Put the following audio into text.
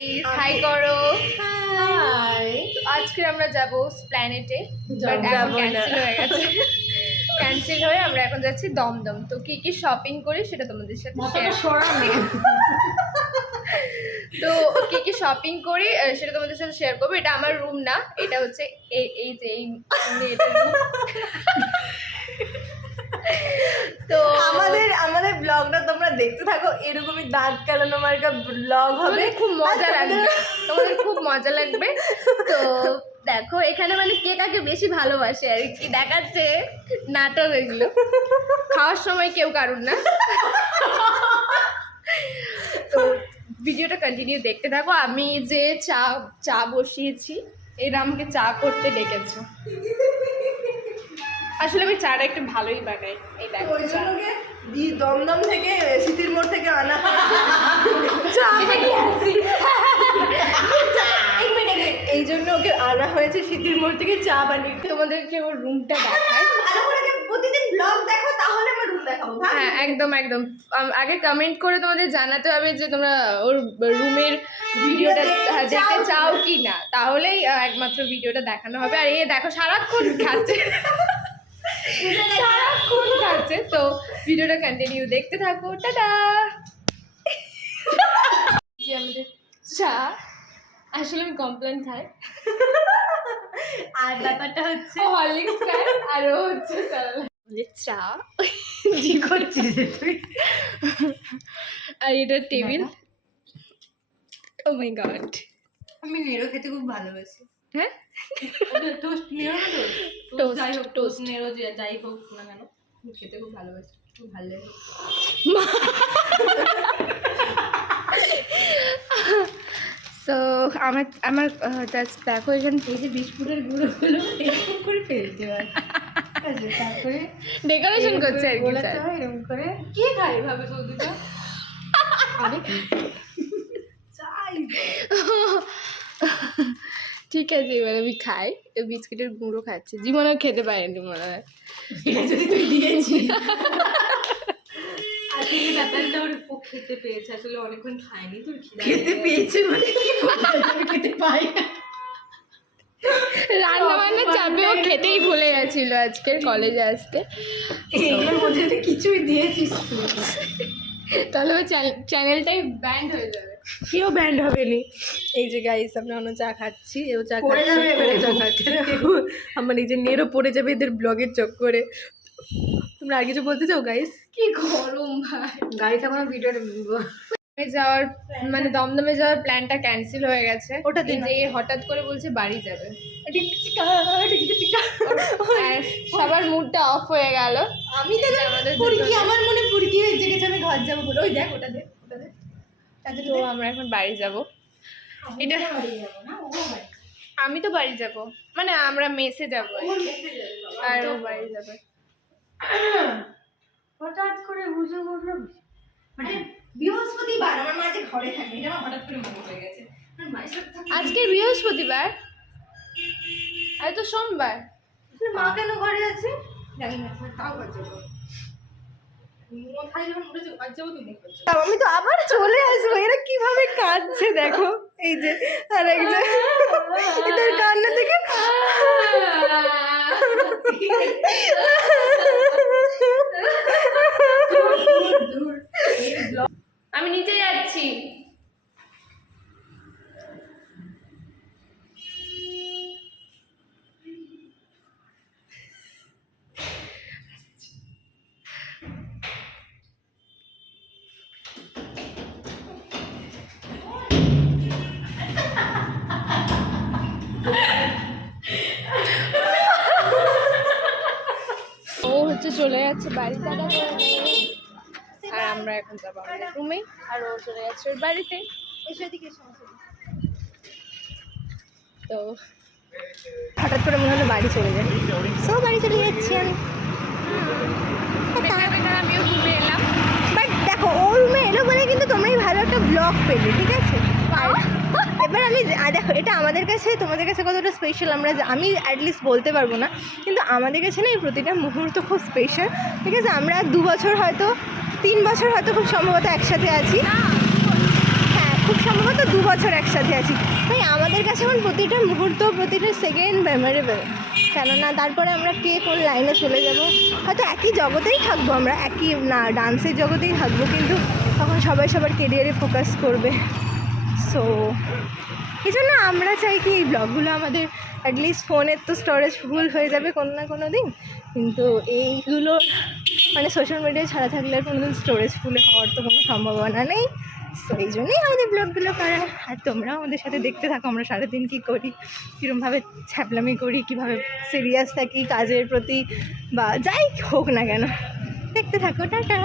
High করো high আজকে আমরা যাব প্ল্যানেটে বাট এখন ক্যান্সেল হয়ে গেছে। ক্যান্সেল হয়ে আমরা এখন যাচ্ছি দমদম। তো কি কি শপিং করি সেটা তোমাদের সাথে সরানো তো কি কি শপিং করি সেটা তোমাদের সাথে শেয়ার করব। এটা আমার রুম না এটা হচ্ছে এই যে এই মেয়েটার রুম তো আমাদের আমাদের ব্লগটা তোমরা দেখতে থাকো এরকমই দাঁত কালানো মার্কা ব্লগ হবে। খুব মজা লাগবে। তোমাদের- খুব মজা লাগবে। তো দেখো এখানে মানে কে কাকে বেশি ভালোবাসে আর কি দেখাচ্ছে নাটক এগুলো। খাওয়ার সময় কেউ কারুন না। তো ভিডিওটা কন্টিনিউ দেখতে থাকো। আমি যে চা চা বসিয়েছি এরা আমাকে চা করতে ডেকেছে। আসলে আমি চাটা একটু ভালোই বানাই এই দেখো ওই জন্য দমদম থেকে শীতের মোড় থেকে আনা মিনিট। এই জন্য ওকে আনা হয়েছে শীতের মোড় থেকে চা বানিয়ে। তোমাদেরকে ওর রুমটা দেখায় ভালো করে প্রতিদিন ব্লগ দেখো তাহলে আমার রুম দেখাবো হ্যাঁ একদম একদম। আগে কমেন্ট করে তোমাদের জানাতে হবে যে তোমরা ওর রুমের ভিডিওটা দেখতে হ্যাঁ, চাও চাও কি না তাহলেই একমাত্র ভিডিওটা দেখানো হবে। আর এ দেখো সারাক্ষণ খাচ্ছে। সারাক্ষণ খাচ্ছে তো ভিডিওটা কন্টিনিউ দেখতে থাকো টাটা! যে আমাদের। চা আসলে আমি কমপ্লেন খাই। আর ব্যাপারটা হচ্ছে হরলিক্স খায় আর ও হচ্ছে চা। কি করছিস তুই? আর এটা টেবিল ও মাই গড আমি নেড়ো খেতে খুব ভালোবাসি। হ্যাঁ? টোস্ট নেড়ো না টোস্ট যাই হোক. টোস্ট নেড়ো যাই হোক না কেন খেতে খুব ভালোবাসি খুব ভালো লাগে। সো আমার আমার জাস্ট দেখো এখানে এই যে বিস্কুটের গুঁড়োগুলো এরকম করে ফেলতে হয় তারপরে ডেকোরেশন করছে আর কি এরকম করে। কে খায় এভাবে সৌদিটা চাই ঠিক আছে এবার আমি খাই। বিস্কিটের গুঁড়ো খাচ্ছে। জীবনে খেতে পারেনি মনে হয়। এটা যদি তুই দিয়েছিস। আসলে ব্যাপারটা ওর ও খেতে পেয়েছে। আসলে অনেকক্ষণ খায়নি তোর খেতে পেয়েছে মানে? কি খেতে পাই রান্না বান্নার চাপেও খেতেই ভুলে গেছিল আজকের কলেজে আসতে। এইগুলোর মধ্যে তো কিছুই দিয়েছিস তুই। তাহলে ওই চ্যানেলটাই ব্যান্ড হয়ে যাবে। কেউ ব্যান্ড হবে নি এই যে গাইস আমরা অন্য চা খাচ্ছি এও চা পড়ে যাবে এবারে ও চা খাচ্ছে। আমার যে নেরও পড়ে যাবে এদের ব্লগের চক্করে তোমরা আর কিছু বলতে চাও গাইস কি গরম ভাই। গাড়িতে ভিডিওটা দমদমে যাওয়ার মানে দমদমে যাওয়ার প্ল্যানটা ক্যান্সেল হয়ে গেছে। ওটা দিন। যে হঠাৎ করে বলছে বাড়ি যাবে। সবার মুডটা অফ হয়ে গেল। আমি তো আমাদের আমার মনে পুরকি হয়ে জেগেছে আমি ঘর যাব বলে। ওই দেখ ওটা দেখ। তো আমরা এখন বাড়ি যাব। এটা আমি তো বাড়ি যাব। মানে আমরা মেসে যাব আর ও বাড়ি যাবে। হঠাৎ করে বুঝে উঠল মানে বৃহস্পতিবার আমার মা যে ঘরে থাকে এটা আমার হঠাৎ করে মনে হয়ে গেছে। আজকে বৃহস্পতিবার? আজ তো সোমবার। মা কেন ঘরে আছে? জানি না তাও ঘর আমি তো আবার চলে আসব। এরা কীভাবে কাঁদছে দেখো? এই যে, আর একজন এদের কান্না থেকে আমি নিচে যাচ্ছি। যাচ্ছে বাড়ি দাদা আর আমরা এখন যাব আমাদের রুমে আর ও চলে যাচ্ছে ওর বাড়িতে। তো হঠাৎ করে মনে হলো বাড়ি চলে যায় সো বাড়ি চলে যাচ্ছি আমি। বাট দেখো ও রুমে এলো বলে কিন্তু তোমরাই ভালো একটা ব্লগ পেলে ঠিক আছে আর এবার আমি আ, দেখো এটা আমাদের কাছে, তোমাদের কাছে কতটা স্পেশাল আমরা আমি অ্যাটলিস্ট বলতে পারব না, কিন্তু আমাদের কাছে না এই প্রতিটা মুহূর্ত খুব স্পেশাল ঠিক আছে? আমরা দু বছর হয়তো, তিন বছর হয়তো খুব সম্ভবত একসাথে আছি। হ্যাঁ খুব সম্ভবত দু বছর একসাথে আছি। তাই আমাদের কাছে এখন প্রতিটা মুহূর্ত, প্রতিটা সেকেন্ড মেমোরেবল কেননা তারপরে আমরা কে কোন লাইনে চলে যাব? হয়তো একই জগতেই থাকব আমরা, একই না ডান্সের জগতেই থাকব, কিন্তু তখন সবাই সবার কেরিয়ারে ফোকাস করবে। সো এই জন্য আমরা চাই কি এই ব্লগগুলো আমাদের অ্যাটলিস্ট ফোনের তো স্টোরেজ ফুল হয়ে যাবে কোনো না কোনো দিন। কিন্তু এইগুলো মানে সোশ্যাল মিডিয়ায় ছাড়া থাকলে আর কোনো দিন স্টোরেজ ফুলে হওয়ার তো কোনো সম্ভাবনা নেই। সো এই জন্যই আমাদের ব্লগগুলো করা। আর তোমরাও আমাদের সাথে দেখতে থাকো আমরা সারাদিন কী করি কীরমভাবে ছ্যাপলামি করি, কীভাবে সিরিয়াস থাকি, কাজের প্রতি বা যাই হোক না কেন। দেখতে থাকো, টাটা।